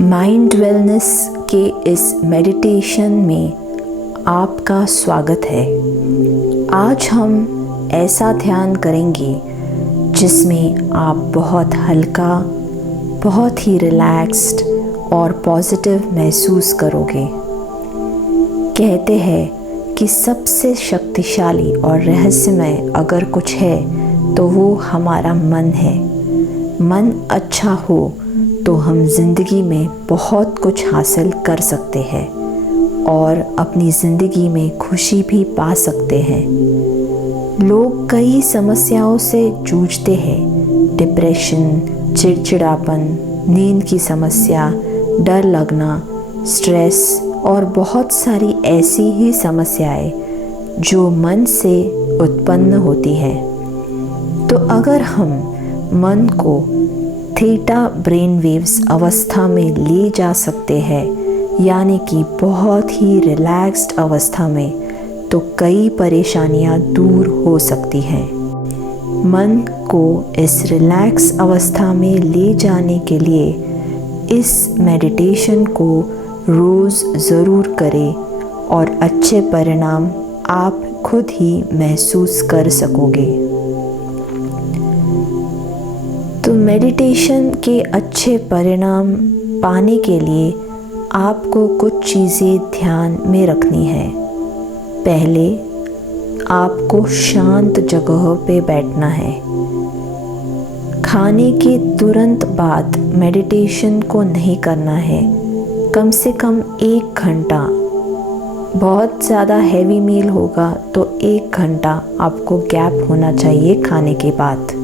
Mind wellness के इस meditation में आपका स्वागत है। आज हम ऐसा ध्यान करेंगे जिसमें आप बहुत हल्का, बहुत ही रिलैक्स्ड और पॉजिटिव महसूस करोगे। कहते हैं कि सबसे शक्तिशाली और रहस्यमय अगर कुछ है तो वो हमारा मन है। मन अच्छा हो तो हम ज़िंदगी में बहुत कुछ हासिल कर सकते हैं और अपनी ज़िंदगी में खुशी भी पा सकते हैं। लोग कई समस्याओं से जूझते हैं। डिप्रेशन, चिड़चिड़ापन, नींद की समस्या, डर लगना, स्ट्रेस और बहुत सारी ऐसी ही समस्याएं जो मन से उत्पन्न होती हैं। तो अगर हम मन को थीटा ब्रेन वेव्स अवस्था में ले जा सकते हैं, यानी कि बहुत ही रिलैक्स्ड अवस्था में, तो कई परेशानियां दूर हो सकती हैं। मन को इस रिलैक्स अवस्था में ले जाने के लिए इस मेडिटेशन को रोज़ ज़रूर करें और अच्छे परिणाम आप खुद ही महसूस कर सकोगे। तो मेडिटेशन के अच्छे परिणाम पाने के लिए आपको कुछ चीज़ें ध्यान में रखनी है। पहले आपको शांत जगह पे बैठना है। खाने के तुरंत बाद मेडिटेशन को नहीं करना है। कम से कम 1 घंटा, बहुत ज़्यादा हैवी मील होगा तो 1 घंटा आपको गैप होना चाहिए खाने के बाद।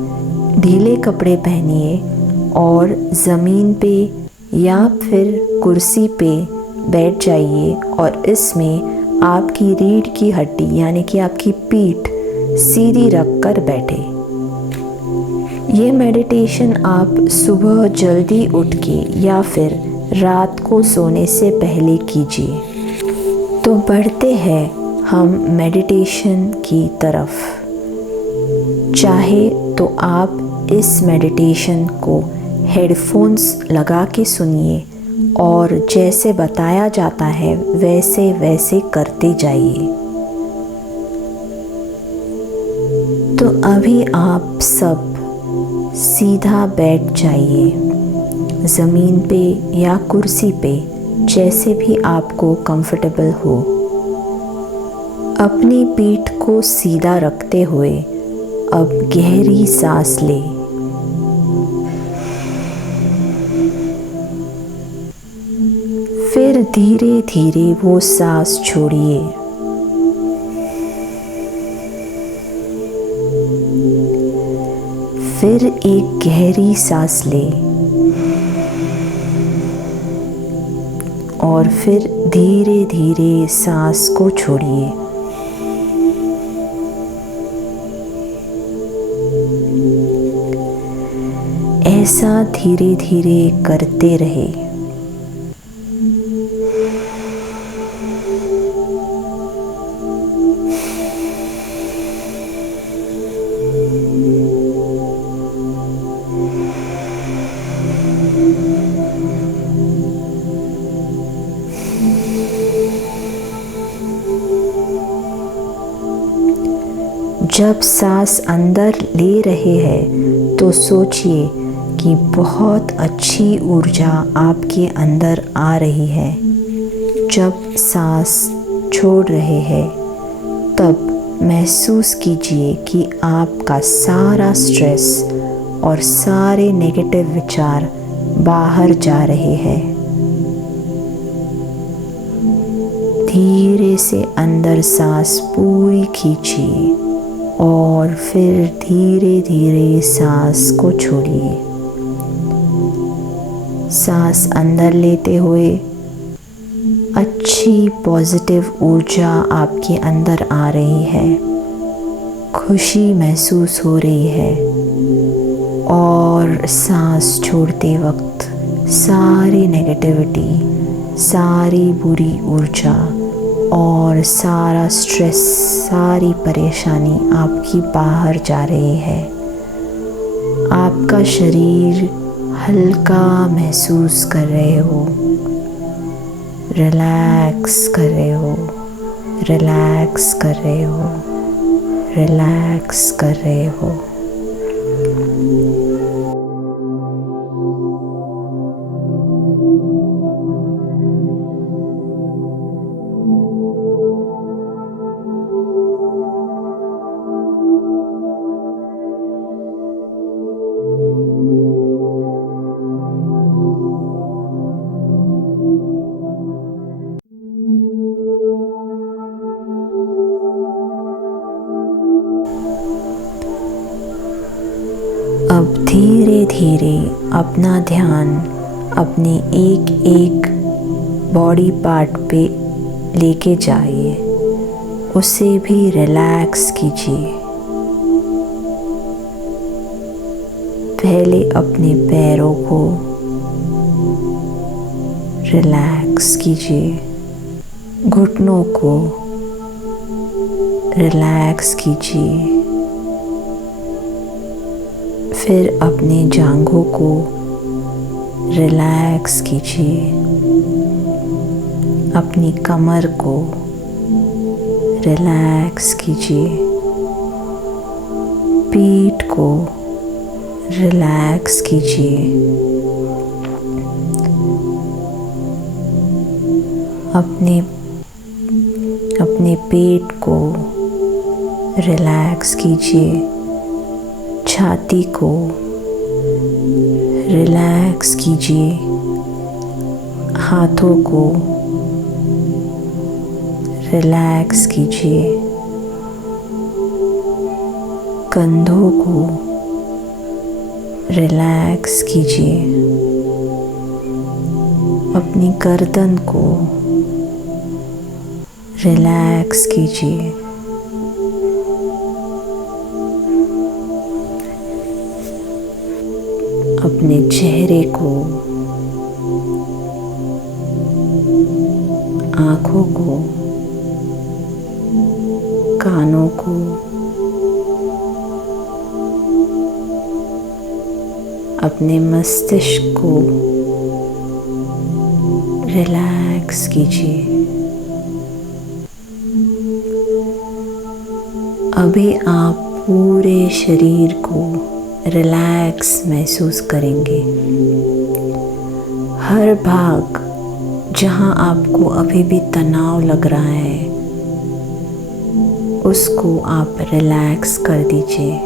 ढीले कपड़े पहनिए और ज़मीन पे या फिर कुर्सी पे बैठ जाइए और इसमें आपकी रीढ़ की हड्डी यानी कि आपकी पीठ सीधी रख कर बैठे। ये मेडिटेशन आप सुबह जल्दी उठ के या फिर रात को सोने से पहले कीजिए। तो बढ़ते हैं हम मेडिटेशन की तरफ। चाहे तो आप इस मेडिटेशन को हेडफोन्स लगा के सुनिए और जैसे बताया जाता है वैसे वैसे करते जाइए। तो अभी आप सब सीधा बैठ जाइए, ज़मीन पे या कुर्सी पे, जैसे भी आपको कंफर्टेबल हो। अपनी पीठ को सीधा रखते हुए अब गहरी सांस लें। फिर धीरे धीरे वो सांस छोड़िए। फिर एक गहरी सांस लें और फिर धीरे धीरे सांस को छोड़िए। ऐसा धीरे धीरे करते रहे। जब सांस अंदर ले रहे हैं तो सोचिए कि बहुत अच्छी ऊर्जा आपके अंदर आ रही है। जब सांस छोड़ रहे हैं तब महसूस कीजिए कि आपका सारा स्ट्रेस और सारे नेगेटिव विचार बाहर जा रहे हैं। धीरे से अंदर सांस पूरी खींचिए और फिर धीरे धीरे सांस को छोड़िए। सांस अंदर लेते हुए अच्छी पॉजिटिव ऊर्जा आपके अंदर आ रही है, खुशी महसूस हो रही है। और सांस छोड़ते वक्त सारी नेगेटिविटी, सारी बुरी ऊर्जा और सारा स्ट्रेस, सारी परेशानी आपकी बाहर जा रही है। आपका शरीर हल्का महसूस कर रहे हो, रिलैक्स कर रहे हो, रिलैक्स कर रहे हो, रिलैक्स कर रहे हो। अब धीरे धीरे अपना ध्यान अपने एक एक बॉडी पार्ट पे लेके जाइए, उसे भी रिलैक्स कीजिए। पहले अपने पैरों को रिलैक्स कीजिए, घुटनों को रिलैक्स कीजिए, फिर अपने जांघों को रिलैक्स कीजिए, अपनी कमर को रिलैक्स कीजिए, पीठ को रिलैक्स कीजिए, अपने पेट को रिलैक्स कीजिए, छाती को रिलैक्स कीजिए, हाथों को रिलैक्स कीजिए, कंधों को रिलैक्स कीजिए, अपनी गर्दन को रिलैक्स कीजिए, अपने चेहरे को, आँखों को, कानों को, अपने मस्तिष्क को रिलैक्स कीजिए। अभी आप पूरे शरीर को रिलैक्स महसूस करेंगे। हर भाग जहाँ आपको अभी भी तनाव लग रहा है, उसको आप रिलैक्स कर दीजिए।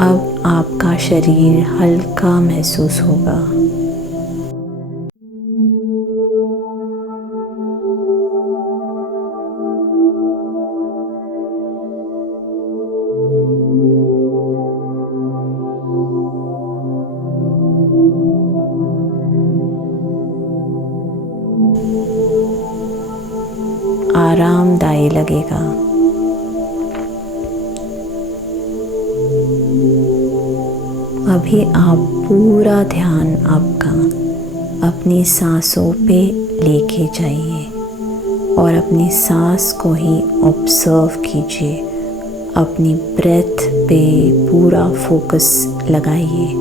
अब आपका शरीर हल्का महसूस होगा। आरामदायी लगेगा। अभी आप पूरा ध्यान आपका अपनी सांसों पे लेके जाइए और अपनी सांस को ही ऑब्जर्व कीजिए। अपनी ब्रेथ पे पूरा फोकस लगाइए।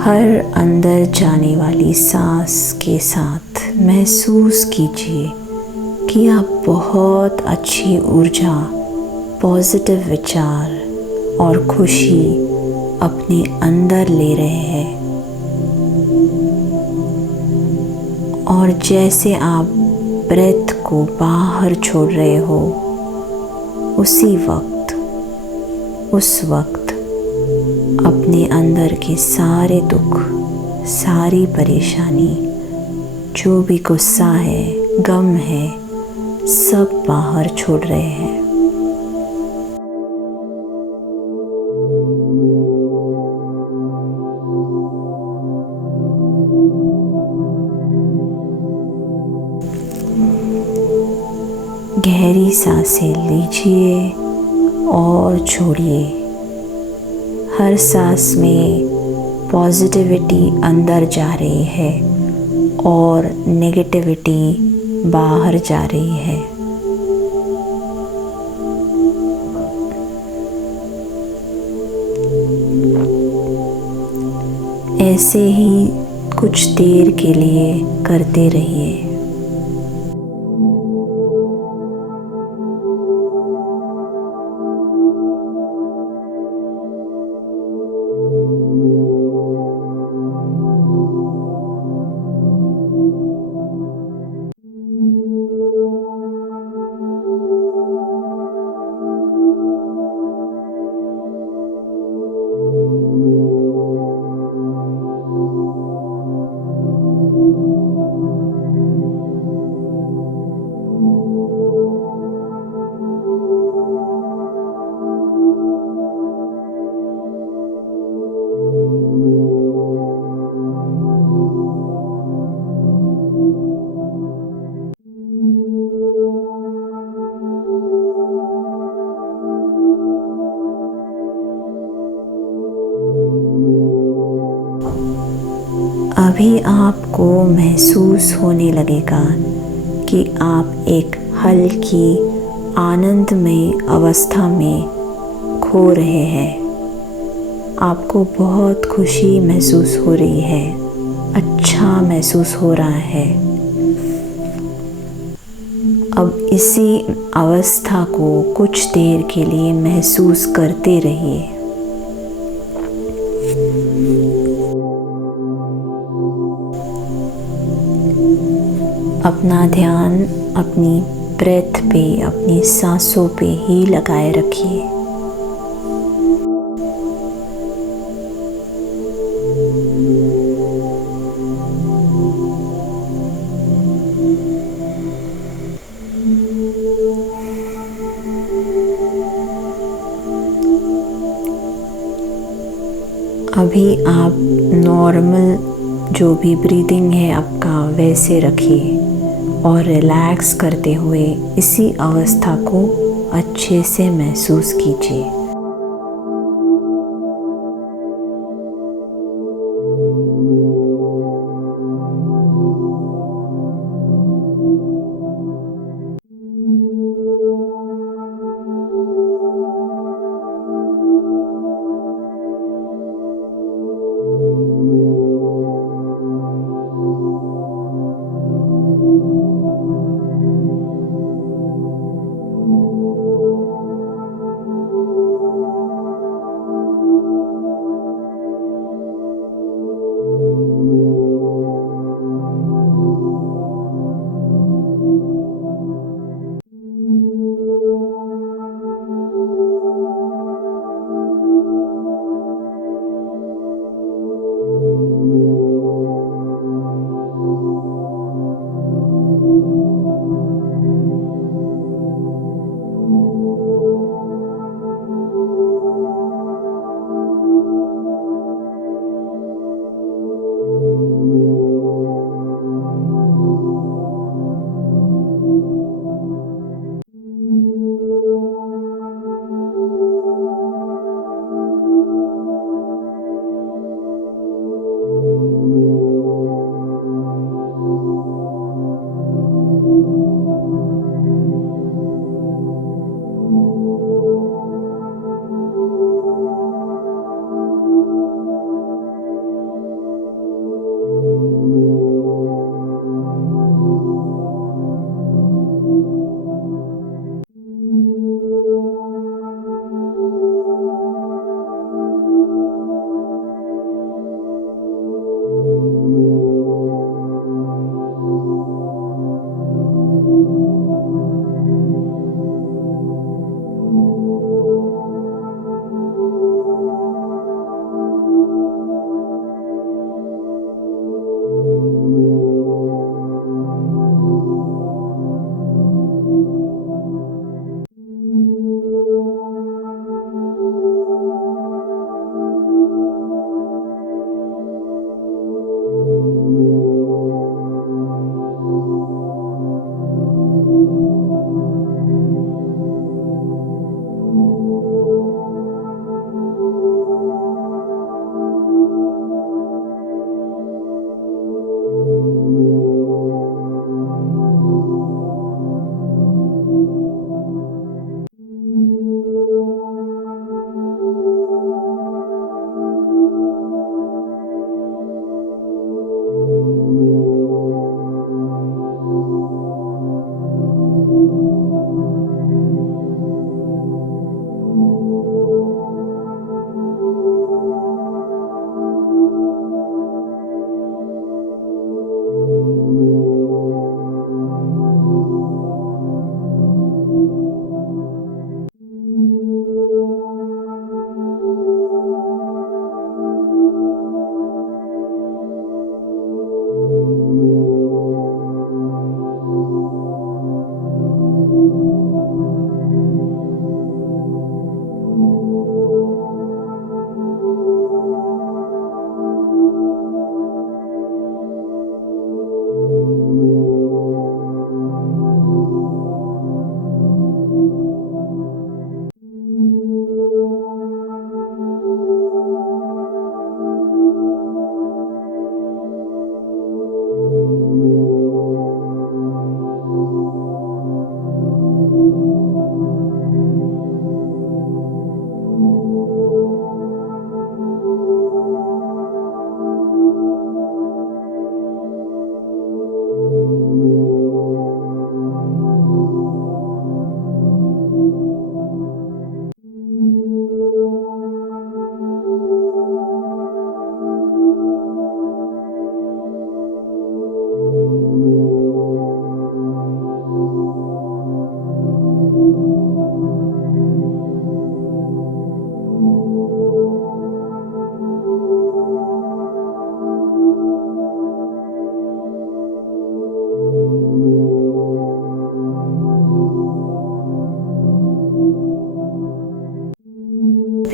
हर अंदर जाने वाली सांस के साथ महसूस कीजिए कि आप बहुत अच्छी ऊर्जा, पॉजिटिव विचार और खुशी अपने अंदर ले रहे हैं। और जैसे आप ब्रेथ को बाहर छोड़ रहे हो, उस वक्त अपने अंदर के सारे दुख, सारी परेशानी, जो भी गुस्सा है, गम है, सब बाहर छोड़ रहे हैं। गहरी सांसें लीजिए और छोड़िए। हर सांस में पॉजिटिविटी अंदर जा रही है और नेगेटिविटी बाहर जा रही है। ऐसे ही कुछ देर के लिए करते रहिए। अभी आपको महसूस होने लगेगा कि आप एक हल्की आनंदमय अवस्था में खो रहे हैं। आपको बहुत खुशी महसूस हो रही है, अच्छा महसूस हो रहा है। अब इसी अवस्था को कुछ देर के लिए महसूस करते रहिए। अपना ध्यान अपनी ब्रेथ पे, अपनी सांसों पे ही लगाए रखिए। अभी आप नॉर्मल जो भी ब्रीदिंग है आपका वैसे रखिए और रिलैक्स करते हुए इसी अवस्था को अच्छे से महसूस कीजिए।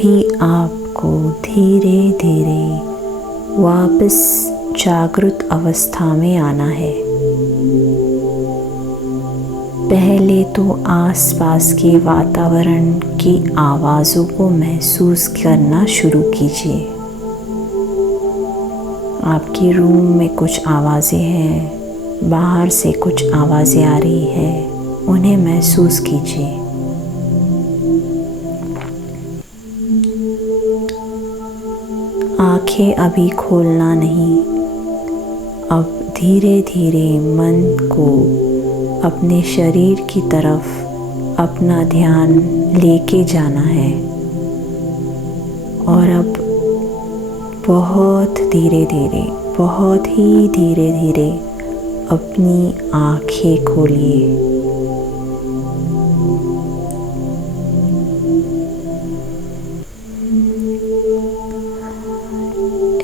अभी आपको धीरे धीरे वापस जागृत अवस्था में आना है। पहले तो आसपास के वातावरण की आवाज़ों को महसूस करना शुरू कीजिए। आपके रूम में कुछ आवाज़ें हैं, बाहर से कुछ आवाज़ें आ रही हैं, उन्हें महसूस कीजिए। आँखें अभी खोलना नहीं, अब धीरे धीरे मन को अपने शरीर की तरफ अपना ध्यान लेके जाना है और अब बहुत धीरे धीरे, बहुत ही धीरे धीरे अपनी आँखें खोलिए।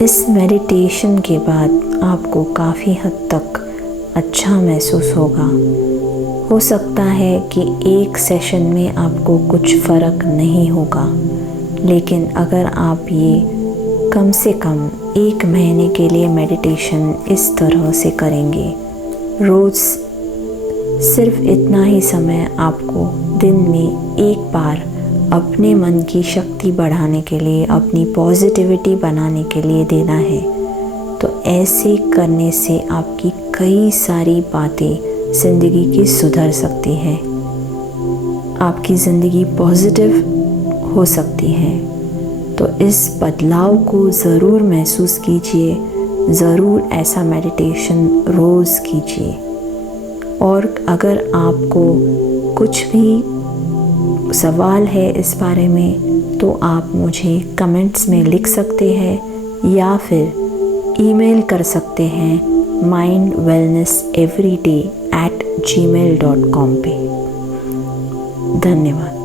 इस मेडिटेशन के बाद आपको काफ़ी हद तक अच्छा महसूस होगा। हो सकता है कि एक सेशन में आपको कुछ फ़र्क नहीं होगा, लेकिन अगर आप ये कम से कम 1 महीने के लिए मेडिटेशन इस तरह से करेंगे, रोज़ सिर्फ इतना ही समय आपको दिन में एक बार अपने मन की शक्ति बढ़ाने के लिए, अपनी पॉजिटिविटी बनाने के लिए देना है, तो ऐसे करने से आपकी कई सारी बातें ज़िंदगी की सुधर सकती हैं, आपकी ज़िंदगी पॉजिटिव हो सकती है। तो इस बदलाव को ज़रूर महसूस कीजिए, ज़रूर ऐसा मेडिटेशन रोज़ कीजिए। और अगर आपको कुछ भी सवाल है इस बारे में तो आप मुझे कमेंट्स में लिख सकते हैं या फिर ईमेल कर सकते हैं mindwellnesseveryday@gmail.com पे। धन्यवाद।